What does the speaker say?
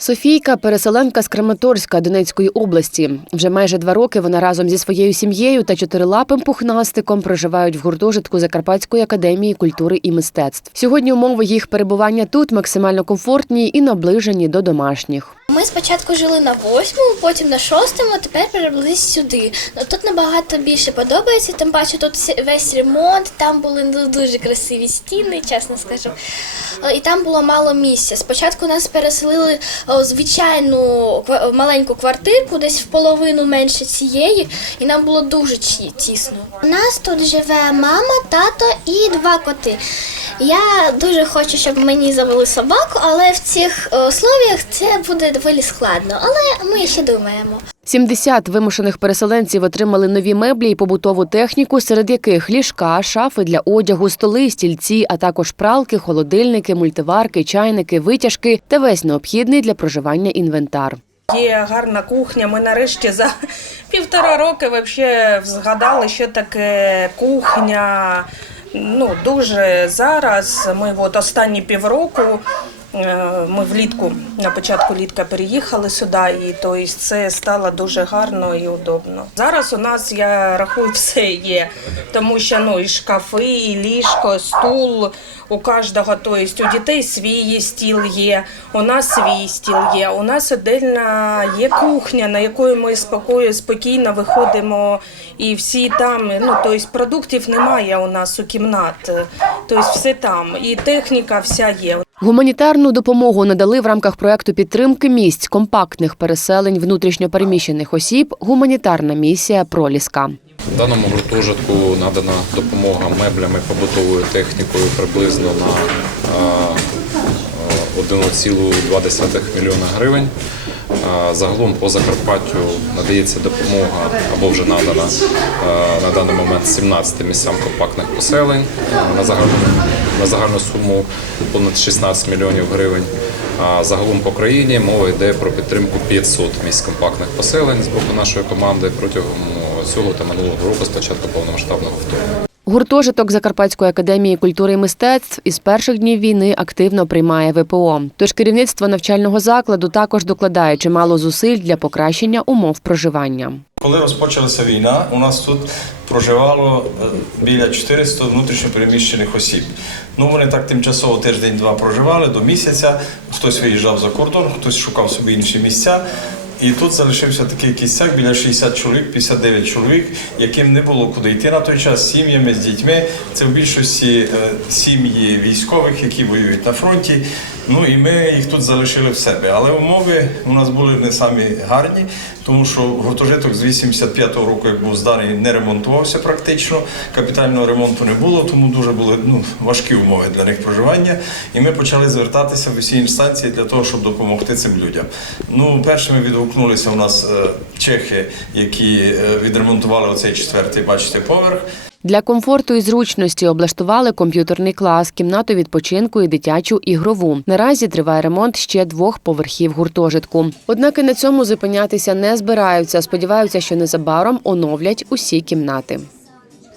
Софійка переселенка з Краматорська Донецької області. Вже майже два роки вона разом зі своєю сім'єю та чотирилапим пухнастиком проживають в гуртожитку Закарпатської академії культури і мистецтв. Сьогодні умови їх перебування тут максимально комфортні і наближені до домашніх. Ми спочатку жили на восьмому, потім на шостому, а тепер перебрались сюди. Ну, Тут набагато більше подобається, тим паче тут весь ремонт, там були ну, дуже красиві стіни, чесно скажу. Е, І там було мало місця. Спочатку нас переселили у звичайну маленьку квартирку, десь в половину менше цієї, і нам було дуже тісно. У нас тут живе мама, тато і два коти. Я дуже хочу, щоб мені завели собаку, але в цих условіях це буде доволі складно. Але ми ще думаємо. 70 вимушених переселенців отримали нові меблі і побутову техніку, серед яких ліжка, шафи для одягу, столи, стільці, а також пралки, холодильники, мультиварки, чайники, витяжки та весь необхідний для проживання інвентар. Є гарна кухня. Ми нарешті за півтора роки вообще згадали, що таке кухня. Ну, дуже зараз. Ми от останні півроку. Е, Ми влітку на початку літка переїхали сюди, і то есть, це стало дуже гарно і удобно. Зараз у нас я рахую все є, тому що ну і шкафи, і ліжко, стул у кожного. То есть, у дітей свій стіл є, у нас свій стіл є. У нас отдельна є кухня, на якої ми спокою, спокійно виходимо, і всі там. Ну то есть, продуктів немає у нас у кімнат. Тобто все там, і техніка вся є. Гуманітарну допомогу надали в рамках проекту підтримки місць компактних переселень внутрішньопереміщених осіб гуманітарна місія Проліска. В даному гуртожитку надана допомога меблями, побутовою технікою приблизно на е, е, 1,2 мільйона гривень. Е, Загалом по Закарпаттю надається допомога або вже надана е, на даний момент 17 місцям компактних поселень е, на загальну, на загальну суму понад 16 мільйонів гривень. А загалом по країні мова йде про підтримку 500 місць компактних поселень з боку нашої команди протягом цього та минулого року з початку повномасштабного вторгнення. Гуртожиток Закарпатської академії культури і мистецтв із перших днів війни активно приймає ВПО. Тож керівництво навчального закладу також докладає чимало зусиль для покращення умов проживання. Коли розпочалася війна, у нас тут проживало е, біля 400 внутрішньопереміщених осіб. Ну вони так тимчасово тиждень-два проживали до місяця. Хтось виїжджав за кордон, хтось шукав собі інші місця. І тут залишився такий кістяк біля 60 чоловік, 59 чоловік, яким не було куди йти на той час сім'ями, з дітьми. Це в більшості е, сім'ї військових, які воюють на фронті. Ну і ми їх тут залишили в себе. Але умови у нас були не самі гарні, тому що гуртожиток з 85-го року, як був зданий, не ремонтувався практично. Капітального ремонту не було, тому дуже були ну, важкі умови для них проживання. І ми почали звертатися в усі інстанції для того, щоб допомогти цим людям. Ну, першими відгукнулися у нас е, чехи, які е, відремонтували оцей четвертий, бачите, поверх. Для комфорту і зручності облаштували комп'ютерний клас, кімнату відпочинку і дитячу ігрову. Наразі триває ремонт ще двох поверхів гуртожитку. Однак і на цьому зупинятися не збираються. Сподіваються, що незабаром оновлять усі кімнати.